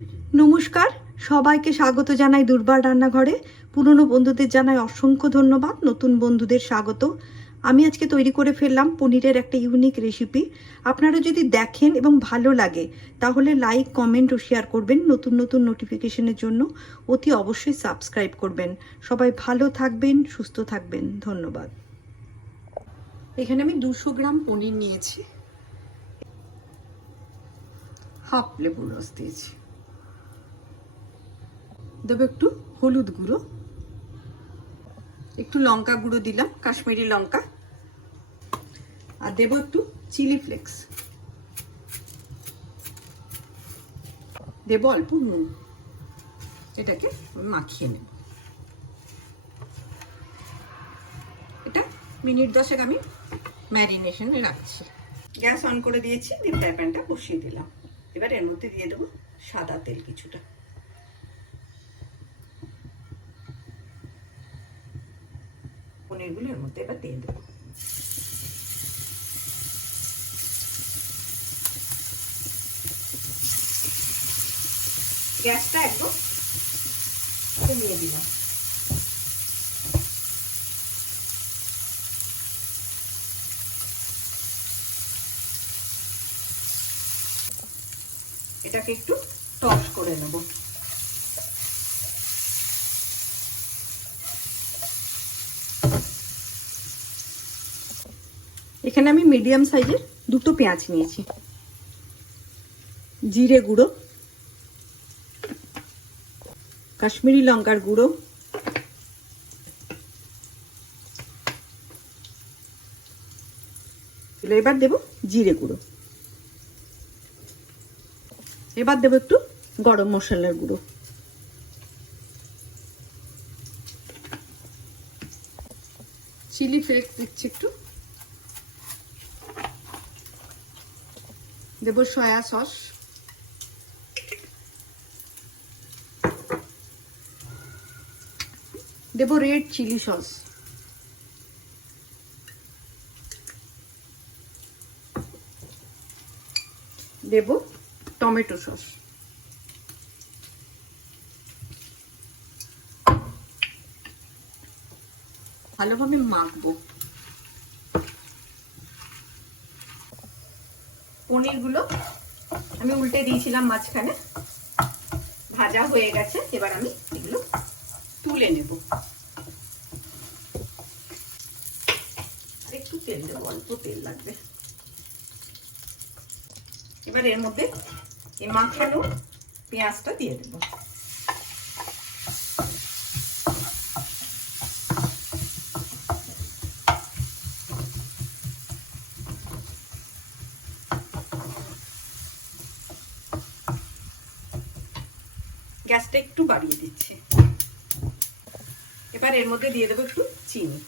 নমস্কার, সবাইকে স্বাগত জানাই দুর্বার রান্নাঘরে। পুরনো বন্ধুদের জানাই অসংখ্য ধন্যবাদ, নতুন বন্ধুদের স্বাগত। আমি আজকে তৈরি করে ফেললাম পনিরের একটা ইউনিক রেসিপি। আপনারা যদি দেখেন এবং ভালো লাগে তাহলে লাইক, কমেন্ট ও শেয়ার করবেন। নতুন নতুন নোটিফিকেশনের জন্য অতি অবশ্যই সাবস্ক্রাইব করবেন। সবাই ভালো থাকবেন, সুস্থ থাকবেন, ধন্যবাদ। এখানে আমি 200 গ্রাম পনির নিয়েছি, হাফ লেবুর রস দিয়েছি, দেবো একটু হলুদ গুঁড়ো, একটু লঙ্কা গুঁড়ো দিলাম, কাশ্মীরি লঙ্কা, আর দেবো একটু চিলি ফ্লেক্স, দেবো অল্প নুন। এটাকে মাখিয়ে নেব। এটা মিনিট 10 আমি ম্যারিনেশনে রাখছি। গ্যাস অন করে দিয়েছি, দিয়ে ফ্রাই প্যানটা বসিয়ে দিলাম। এবার এর মধ্যে দিয়ে দেবো সাদা তেল কিছুটা। পনিরগুলো এর মধ্যে এবার দিয়ে দেবো। গ্যাসটা একদম কমিয়ে দিলাম। এটাকে একটু টস করে নেব। এখানে আমি মিডিয়াম সাইজের 2টো পেঁয়াজ নিয়েছি, জিরে গুঁড়ো, কাশ্মীরি লঙ্কার গুঁড়ো, এবার দেব জিরে গুঁড়ো, এবার দেব একটু গরম মশলার গুঁড়ো, চিলি ফ্লেক্স দিচ্ছি একটু, দেব সয়া সস, দেব রেড চিলি সস, দেব টমেটো সস, ভালোভাবে মাখবো। পনিরগুলো আমি উল্টে দিয়েছিলাম মাঝখানে, ভাজা হয়ে গেছে। এবার আমি এগুলো তুলে নেব। আর একটু তেল দেবো, অল্প তেল লাগবে। এবার এর মধ্যে এই মাখানো পেঁয়াজটা দিয়ে দেবো। গ্যাসটা একটু বাড়িয়ে দিচ্ছি। এবার এর মধ্যে দিয়ে দেবো একটু চিনি।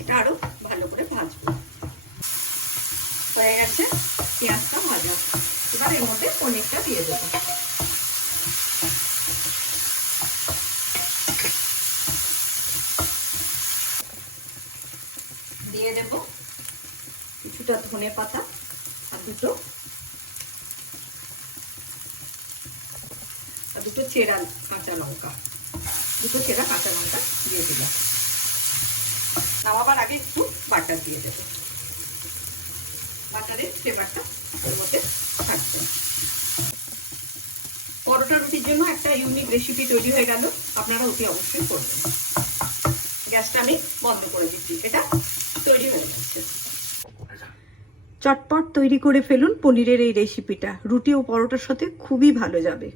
এটা আরো ভালো করে ভাজবো। হয়ে গেছে পেঁয়াজটা ভাজা। এবার এর মধ্যে পনিরটা দিয়ে দেবো। দিয়ে দেব কিছুটা ধনে পাতা আর দুটো চেরা কাঁচা লঙ্কা, দিয়ে দিলাম। নামাবার আগে একটু বাটার দিয়ে দেবো। বাটারের ফ্লেভারটা এর মধ্যে থাকছে। পরোটা রুটির জন্য একটা ইউনিক রেসিপি তৈরি হয়ে গেল। আপনারা অতি অবশ্যই করবেন। গ্যাসটা আমি বন্ধ করে দিচ্ছি। এটা তৈরি হয়ে যাচ্ছে। চটপট তৈরি করে ফেলুন পনিরের এই রেসিপিটা। রুটি ও পরোটার সাথে খুবই ভালো যাবে।